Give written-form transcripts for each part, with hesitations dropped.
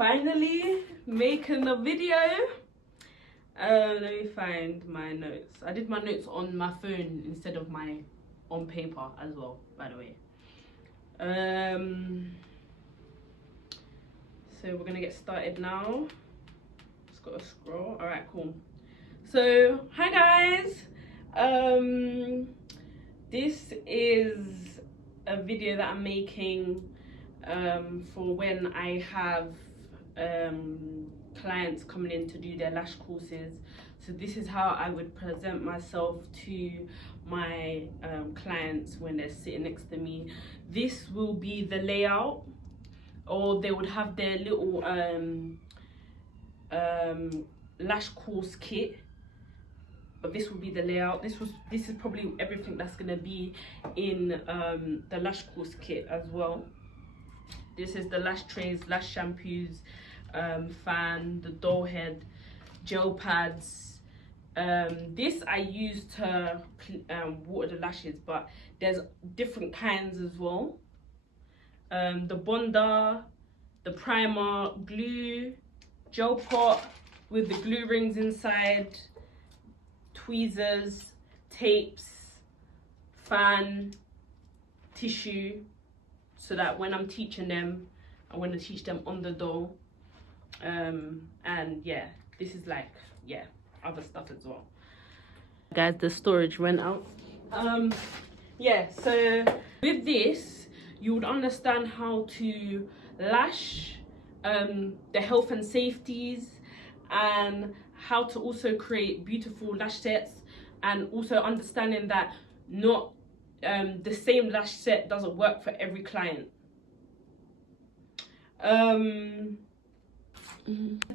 Finally making a video. Let me find my notes. I did my notes on my phone instead of on paper as well, by the way. So we're gonna get started now. Just gotta scroll. All right, cool. So hi guys. This is a video that I'm making for when I have clients coming in to do their lash courses. So this is how I would present myself to my clients when they're sitting next to me. This will be the layout, or they would have their little lash course kit, but this will be the layout. This is probably everything that's gonna be in the lash course kit as well. This is the lash trays, lash shampoos, fan, the doll head, gel pads. This I use to water the lashes, but there's different kinds as well. The bonder, the primer, glue, gel pot with the glue rings inside, tweezers, tapes, fan, tissue, so that when I'm teaching them, I want to teach them on the doll. And yeah, this is like, yeah, other stuff as well. Guys, the storage went out. Yeah, so with this, you would understand how to lash, the health and safeties, and how to also create beautiful lash sets, and also understanding that not the same lash set doesn't work for every client.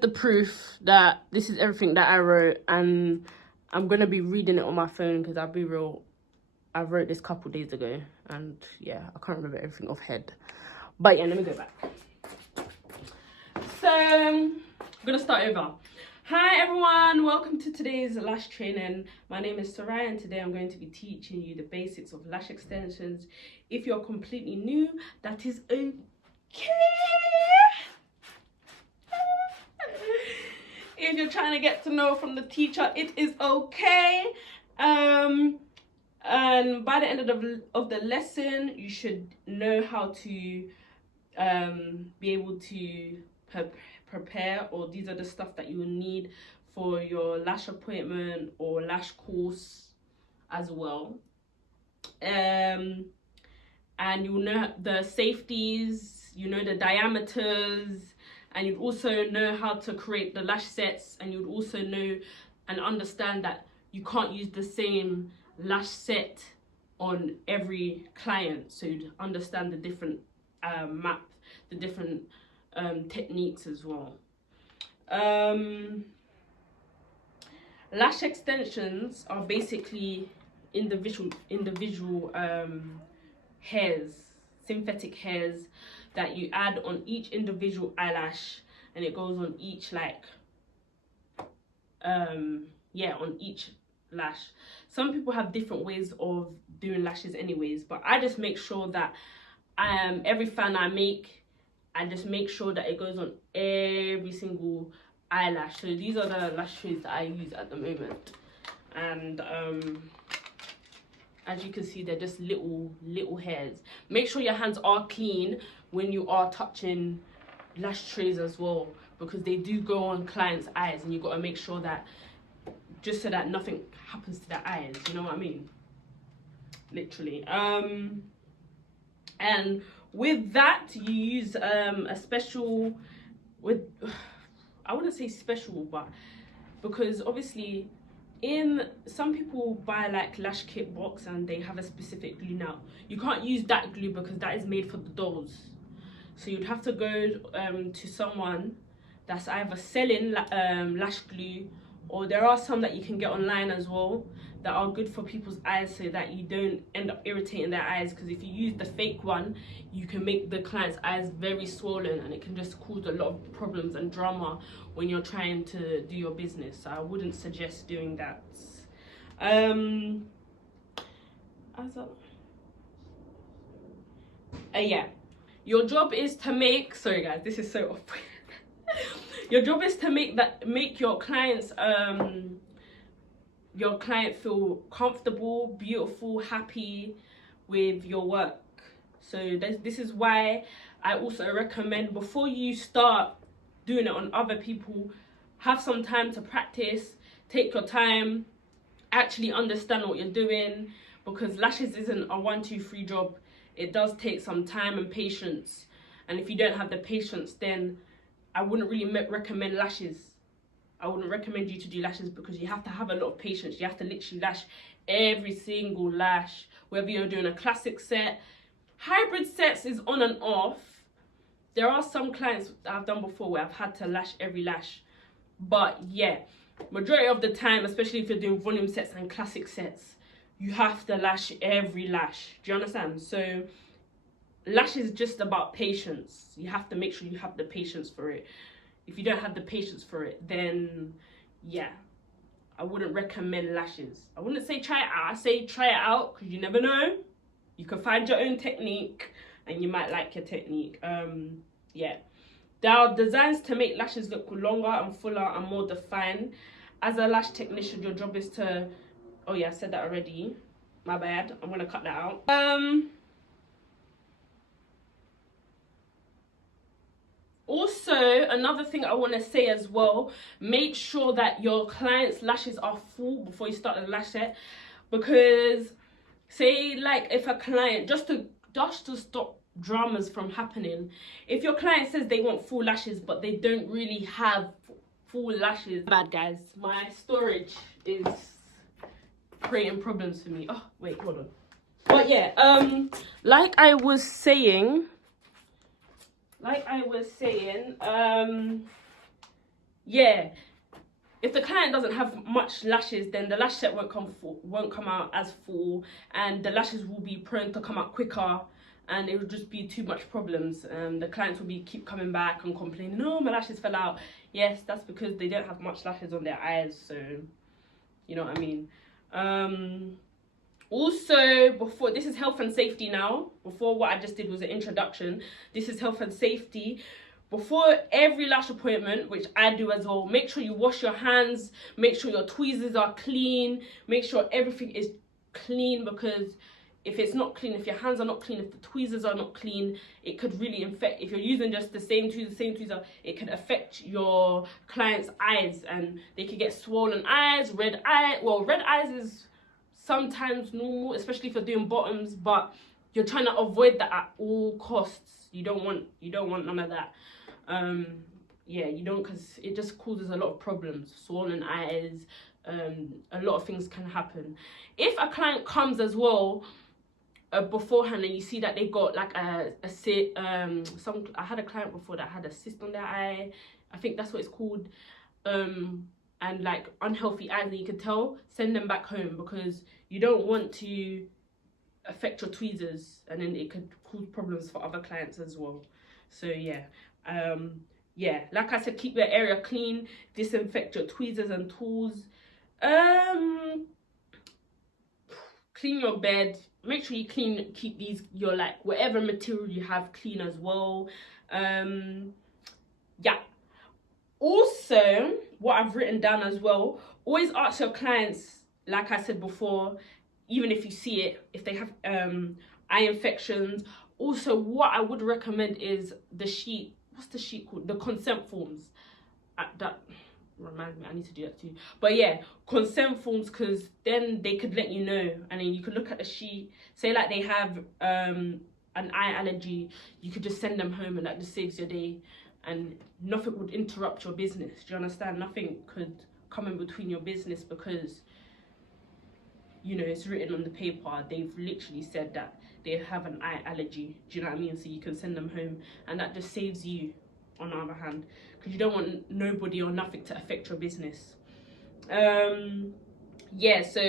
The proof that this is everything that I wrote, and I'm gonna be reading it on my phone because I'll be real, I wrote this a couple days ago, and yeah, I can't remember everything off head. But yeah, let me go back. So I'm gonna start over. Hi everyone, welcome to today's lash training. My name is Sarai, and today I'm going to be teaching you the basics of lash extensions. If you're completely new, that is okay. If you're trying to get to know from the teacher, it is okay. And by the end of the lesson, you should know how to be able to prepare, or these are the stuff that you will need for your lash appointment or lash course as well. And you'll know the safeties, you know the diameters, and you'd also know how to create the lash sets, and you'd also know and understand that you can't use the same lash set on every client. So you'd understand the different the different techniques as well. Lash extensions are basically individual hairs, synthetic hairs that you add on each individual eyelash, and it goes on each on each lash. Some people have different ways of doing lashes anyways, but I just make sure that every fan I make, I just make sure that it goes on every single eyelash. So these are the lash trays that I use at the moment, and as you can see, they're just little hairs. Make sure your hands are clean when you are touching lash trays as well, because they do go on clients' eyes, and you got to make sure that, just so that nothing happens to their eyes, you know what I mean? Literally. And with that, you use a special, I wouldn't say special, but because obviously some people buy like lash kit box and they have a specific glue. Now you can't use that glue because that is made for the dolls, so you'd have to go to someone that's either selling lash glue, or there are some that you can get online as well that are good for people's eyes, so that you don't end up irritating their eyes, because if you use the fake one, you can make the client's eyes very swollen, and it can just cause a lot of problems and drama when you're trying to do your business. So I wouldn't suggest doing that. Yeah, your job is to make, sorry guys, this is so off. Your job is to make your clients feel comfortable, beautiful, happy with your work. So this is why I also recommend, before you start doing it on other people, have some time to practice, take your time, actually understand what you're doing, because lashes isn't a 1, 2, 3 job. It does take some time and patience, and if you don't have the patience, then I wouldn't really recommend lashes. I wouldn't recommend you to do lashes, because you have to have a lot of patience. You have to literally lash every single lash, whether you're doing a classic set. Hybrid sets is on and off. There are some clients that I've done before where I've had to lash every lash, but yeah, majority of the time, especially if you're doing volume sets and classic sets, you have to lash every lash. Do you understand? So lash is just about patience. You have to make sure you have the patience for it. If you don't have the patience for it, then yeah, I wouldn't recommend lashes. I wouldn't say try it out. I say try it out, because you never know. You can find your own technique and you might like your technique. Yeah. There are designs to make lashes look longer and fuller and more defined. As a lash technician, your job is to... Oh yeah, I said that already. My bad. I'm gonna cut that out. Also, another thing I want to say as well, make sure that your client's lashes are full before you start the lash set. Because say, like, if a client, just to stop dramas from happening, if your client says they want full lashes but they don't really have full lashes, bad guys, my storage is creating problems for me. Oh wait, hold on. But yeah, like I was saying, yeah, if the client doesn't have much lashes, then the lash set won't come out as full, and the lashes will be prone to come out quicker, and it will just be too much problems. The clients will keep coming back and complaining, no, my lashes fell out. Yes, that's because they don't have much lashes on their eyes, so you know what I mean. Also, before, this is health and safety now. Before, what I just did was an introduction. This is health and safety. Before every lash appointment, which I do as well, make sure you wash your hands, make sure your tweezers are clean, make sure everything is clean, because if it's not clean, if your hands are not clean, if the tweezers are not clean, it could really infect. If you're using just the same tweezer, it can affect your client's eyes, and they could get swollen eyes, red eye. Well, red eyes is sometimes normal, especially if you're doing bottoms, but you're trying to avoid that at all costs. You don't want none of that. Yeah, you don't, because it just causes a lot of problems. Swollen eyes, a lot of things can happen. If a client comes as well beforehand, and you see that they got like I had a client before that had a cyst on their eye, I think that's what it's called, and like unhealthy eyes, and you can tell, send them back home, because you don't want to affect your tweezers, and then it could cause problems for other clients as well. So yeah, yeah, like I said, keep your area clean, disinfect your tweezers and tools, clean your bed, make sure you keep your like whatever material you have clean as well. Yeah, also what I've written down as well, always ask your clients, like I said before, even if you see it, if they have eye infections. Also, what I would recommend is the sheet, what's the sheet called, the consent forms. That reminds me, I need to do that too. But yeah, consent forms, because then they could let you know, and then you could look at the sheet, say like they have an eye allergy, you could just send them home, and that just saves your day, and nothing would interrupt your business. Do you understand? Nothing could come in between your business, because you know, it's written on the paper, they've literally said that they have an eye allergy. Do you know what I mean? So you can send them home, and that just saves you on the other hand, because you don't want nobody or nothing to affect your business. Yeah, so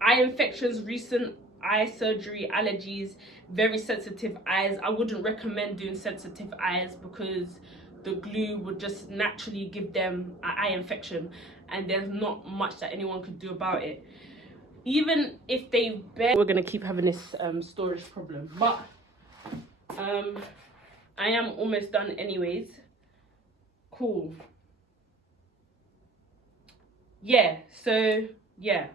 eye infections, recent eye surgery, allergies, very sensitive eyes. I wouldn't recommend doing sensitive eyes, because the glue would just naturally give them an eye infection, and there's not much that anyone could do about it. Even if they we're gonna keep having this storage problem, but I am almost done anyways. Cool. yeah, so yeah.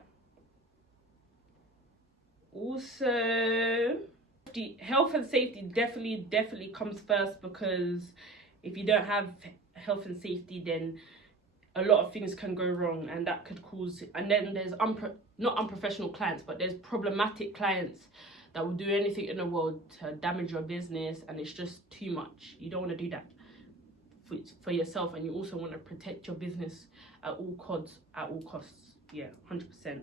Also, the health and safety definitely comes first, because if you don't have health and safety, then a lot of things can go wrong, and that could cause. And then there's not unprofessional clients, but there's problematic clients that will do anything in the world to damage your business, and it's just too much. You don't want to do that for yourself, and you also want to protect your business at all costs. Yeah, 100%.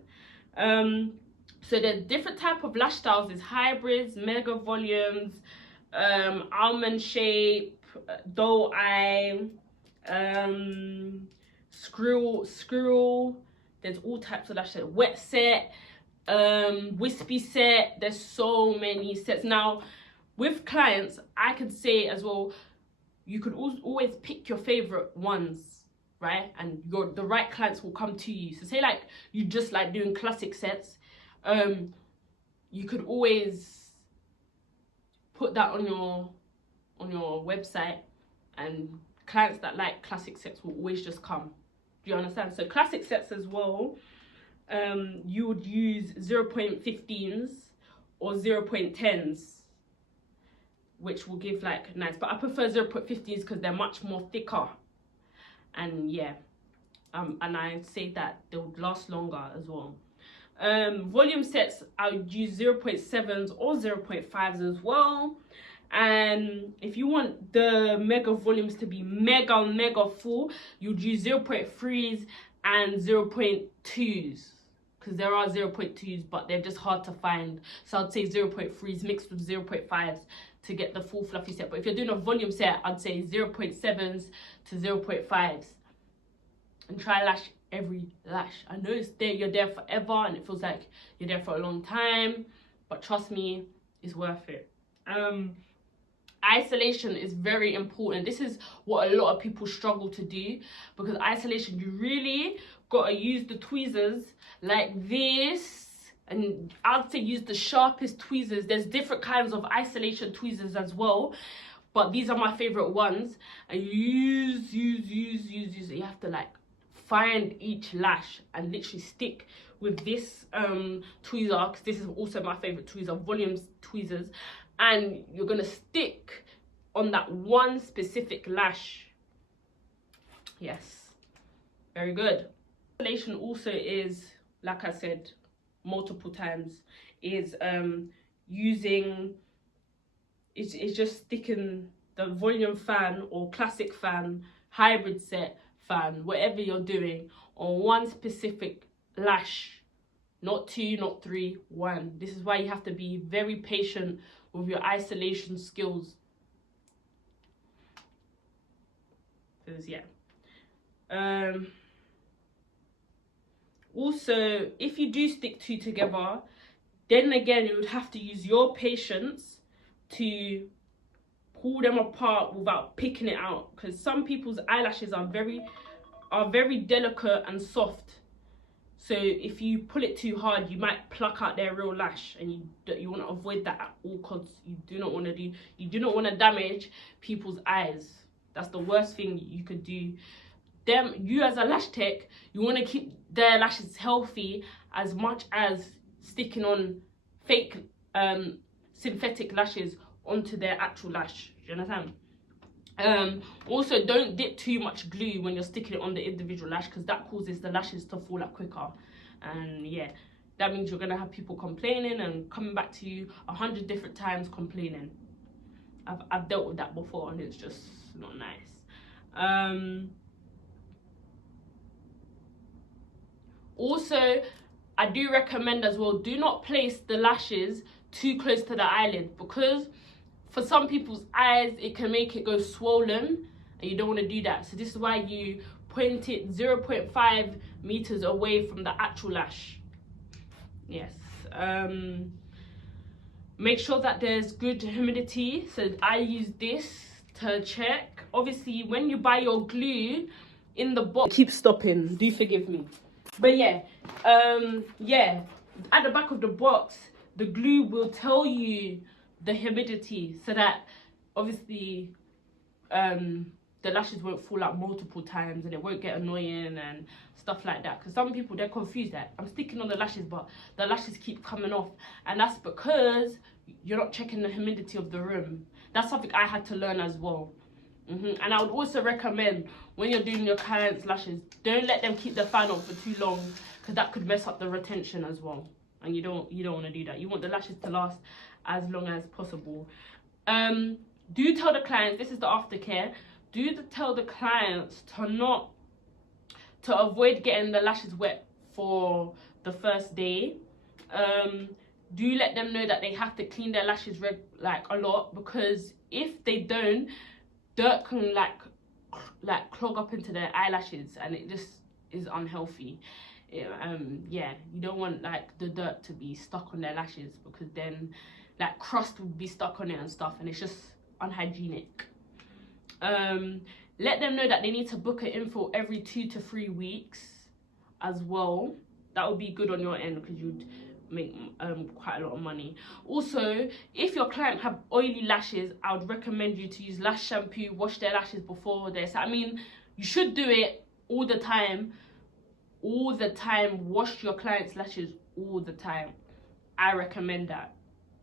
So there's different type of lash styles. There's hybrids, mega volumes, almond shape, doe eye, squirrel. There's all types of lash sets. Wet set, wispy set. There's so many sets. Now, with clients, I could say as well, you could always pick your favorite ones, right? And the right clients will come to you. So say like you just like doing classic sets, you could always put that on your website, and clients that like classic sets will always just come. Do you understand? So classic sets as well, you would use 0.15s or 0.10s, which will give like nice, but I prefer 0.15s because they're much more thicker, and yeah, and I say that they would last longer as well. Volume sets, I would use 0.7s or 0.5s as well. And if you want the mega volumes to be mega full, you'd use 0.3s and 0.2s, because there are 0.2s, but they're just hard to find. So I'd say 0.3s mixed with 0.5s to get the full fluffy set. But if you're doing a volume set, I'd say 0.7s to 0.5s, and try lash every lash. I know you're there forever and it feels like you're there for a long time, but trust me, it's worth it. Isolation is very important. This is what a lot of people struggle to do, because isolation, you really gotta use the tweezers like this, and I'd say use the sharpest tweezers. There's different kinds of isolation tweezers as well, but these are my favorite ones. And use. You have to like find each lash and literally stick with this tweezer, because this is also my favorite tweezer, volume tweezers, and you're gonna stick on that one specific lash. Yes, very good. Isolation also is, like I said multiple times, is using, it's just sticking the volume fan or classic fan, hybrid set fan, whatever you're doing, on one specific lash. Not two, not three, one. This is why you have to be very patient with your isolation skills. Because yeah. Also, if you do stick two together, then again you would have to use your patience to pull them apart without picking it out, because some people's eyelashes are very delicate and soft. So if you pull it too hard, you might pluck out their real lash, and you want to avoid that at all costs. You do not want to damage people's eyes. That's the worst thing you could do. You as a lash tech, you want to keep their lashes healthy as much as sticking on fake synthetic lashes onto their actual lash. Do you understand? Also, don't dip too much glue when you're sticking it on the individual lash, because that causes the lashes to fall out quicker. And yeah, that means you're gonna have people complaining and coming back to you 100 different times complaining. I've dealt with that before, and it's just not nice. Also, I do recommend as well, do not place the lashes too close to the eyelid, because for some people's eyes, it can make it go swollen, and you don't want to do that. So this is why you point it 0.5 meters away from the actual lash. Yes. Make sure that there's good humidity. So I use this to check. Obviously, when you buy your glue in the box, keep stopping. Do forgive me. But yeah, yeah, at the back of the box, the glue will tell you the humidity, so that obviously the the lashes won't fall out multiple times and it won't get annoying and stuff like that. Because some people, they're confused that I'm sticking on the lashes but the lashes keep coming off, and that's because you're not checking the humidity of the room. That's something I had to learn as well. And I would also recommend, when you're doing your clients' lashes, don't let them keep the fan on for too long, because that could mess up the retention as well, and you don't want to do that. You want the lashes to last as long as possible. Do tell the clients, this is the aftercare, tell the clients to avoid getting the lashes wet for the first day. Do let them know that they have to clean their lashes a lot, because if they don't, dirt can like clog up into their eyelashes, and it just is unhealthy. Yeah, you don't want like the dirt to be stuck on their lashes, because then like crust would be stuck on it and stuff, and it's just unhygienic. Let them know that they need to book an info every 2 to 3 weeks as well. That would be good on your end, because you'd make quite a lot of money. Also, if your client have oily lashes, I would recommend you to use lash shampoo. Wash their lashes before this. I mean, you should do it all the time. Wash your client's lashes all the time. I recommend that.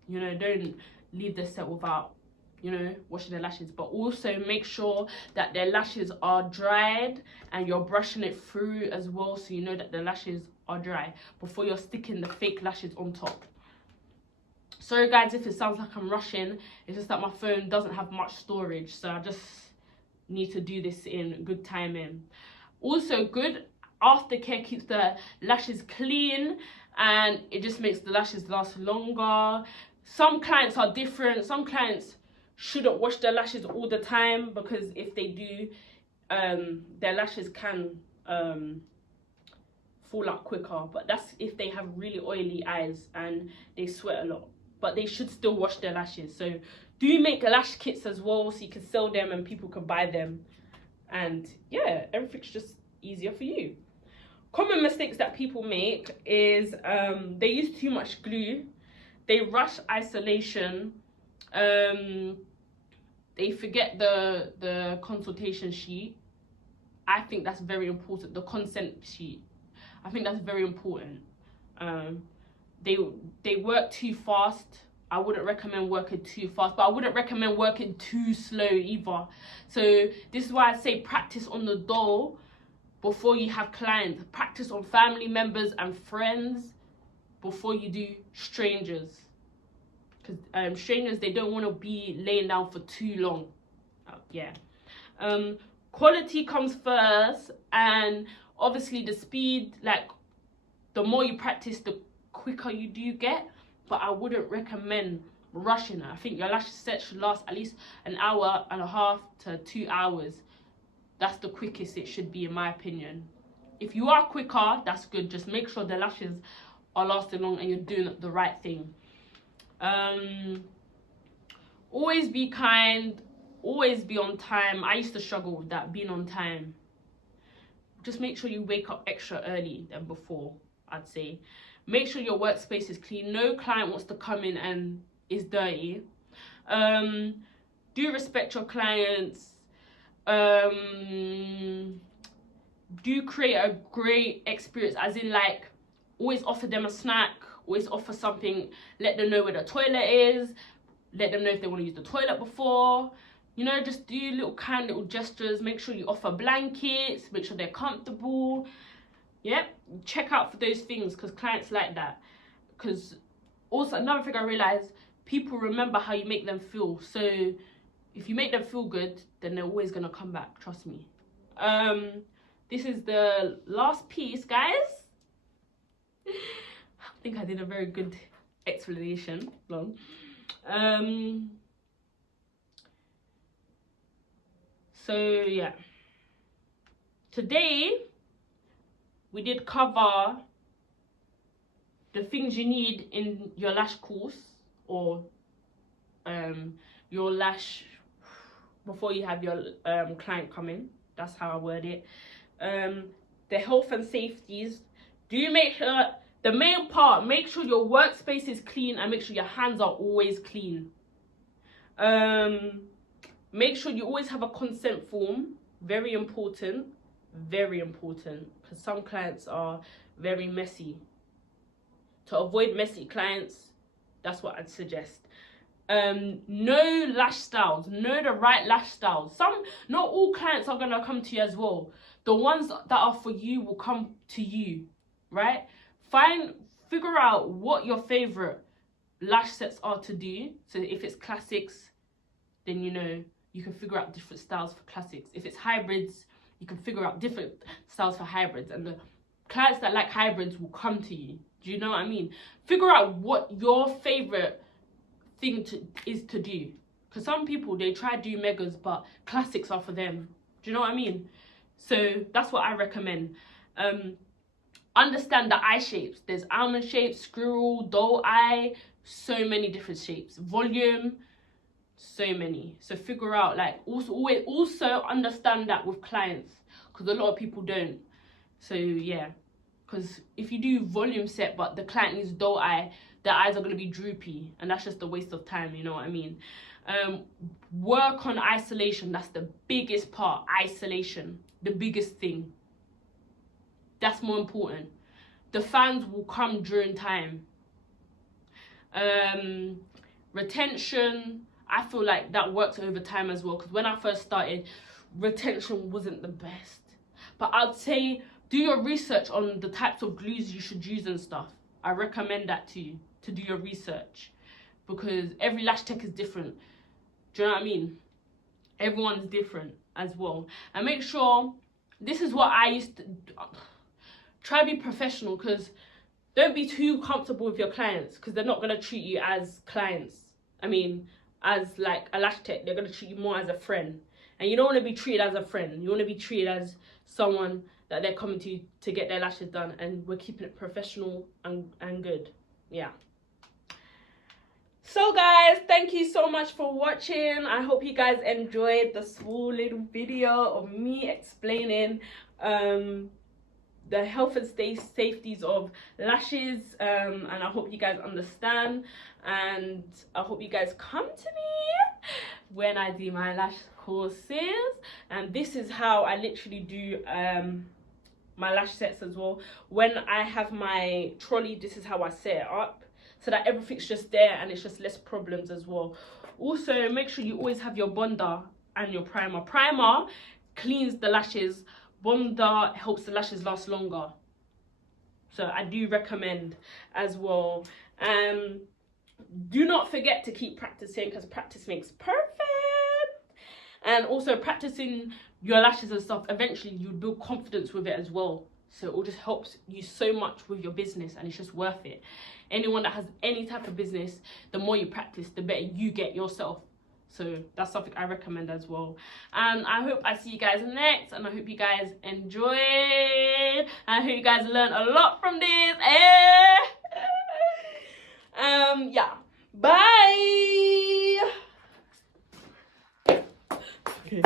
You know, don't leave the set without, you know, washing their lashes. But also make sure that their lashes are dried and you're brushing it through as well, so you know that the lashes are dry before you're sticking the fake lashes on top. Sorry guys if it sounds like I'm rushing, it's just that my phone doesn't have much storage, so I just need to do this in good timing. Also, good aftercare keeps the lashes clean and it just makes the lashes last longer. Some clients are different. Some clients shouldn't wash their lashes all the time, because if they do, their lashes can fall out quicker. But that's if they have really oily eyes and they sweat a lot. But they should still wash their lashes. So do make lash kits as well, so you can sell them and people can buy them. And yeah, everything's just easier for you. Common mistakes that people make is they use too much glue. They rush isolation. They forget the consultation sheet. I think that's very important. The consent sheet. I think that's very important. They work too fast. I wouldn't recommend working too fast, but I wouldn't recommend working too slow either. So this is why I say practice on the doll before you have clients. Practice on family members and friends before you do strangers. Because strangers, they don't want to be laying down for too long. Quality comes first, and obviously the speed, like the more you practice, the quicker you do get. But I wouldn't recommend rushing it. I think your lash set should last at least an hour and a half to 2 hours. That's the quickest it should be, in my opinion. If you are quicker, that's good. Just make sure the lashes are lasting long and you're doing the right thing. Always be kind, always be on time. I used to struggle with that, being on time. Just make sure you wake up extra early than before, I'd say. Make sure your workspace is clean. No client wants to come in and is dirty. Do respect your clients. Do create a great experience, as in like always offer them a snack, always offer something, let them know where the toilet is, let them know if they want to use the toilet before, you know, just do little gestures. Make sure you offer blankets, make sure they're comfortable. Yep, check out for those things, because clients like that. Because also another thing I realized, people remember how you make them feel. So if you make them feel good, then they're always gonna come back, trust me. This is the last piece, guys. I think I did a very good explanation. Long. So yeah, today we did cover the things you need in your lash course, or your lash before you have your client come in. That's how I word it. The health and safeties. Do make sure, the main part, make sure your workspace is clean and make sure your hands are always clean. Make sure you always have a consent form. Very important, because some clients are very messy. To avoid messy clients, that's what I'd suggest. Know lash styles. Know the right lash styles. Not all clients are gonna come to you as well. The ones that are for you will come to you, right? Figure out what your favorite lash sets are to do. So if it's classics, then you can figure out different styles for classics. If it's hybrids, you can figure out different styles for hybrids. And the clients that like hybrids will come to you. Do you know what I mean? Figure out what your favorite thing is to do. Because some people, they try to do megas, but classics are for them. Do you know what I mean? So that's what I recommend. Understand the eye shapes. There's almond shapes, squirrel, doe eye, so many different shapes. Volume, so many. So figure out, like, also understand that with clients, because a lot of people don't. So yeah, because if you do volume set but the client needs doe eye, their eyes are going to be droopy, and that's just a waste of time. You know what I mean? Work on isolation. That's the biggest part. Isolation, the biggest thing. That's more important. The fans will come during time. Retention, I feel like that works over time as well, because when I first started, retention wasn't the best. But I'd say do your research on the types of glues you should use and stuff. I recommend that to you, to do your research, because every lash tech is different. Do you know what I mean? Everyone's different as well. And make sure, this is what I used to do. Try to be professional, because don't be too comfortable with your clients, because they're not going to treat you as clients. I mean, as like a lash tech, they're going to treat you more as a friend. And you don't want to be treated as a friend. You want to be treated as someone that they're coming to get their lashes done. And we're keeping it professional and good. Yeah. So guys, thank you so much for watching. I hope you guys enjoyed the small little video of me explaining the health and safeties of lashes, and I hope you guys understand, and I hope you guys come to me when I do my lash courses. And this is how I literally do my lash sets as well. When I have my trolley, this is how I set it up, so that everything's just there and it's just less problems as well. Also, make sure you always have your bonder and your primer. Primer cleans the lashes. Bonder helps the lashes last longer. So I do recommend as well. Do not forget to keep practicing, because practice makes perfect. And also practicing your lashes and stuff, eventually you'll build confidence with it as well. So it all just helps you so much with your business, and it's just worth it. Anyone that has any type of business, the more you practice, the better you get yourself. So that's something I recommend as well. And I hope I see you guys next, and I hope you guys enjoyed. I hope you guys learned a lot from this. Yeah. Bye. Okay.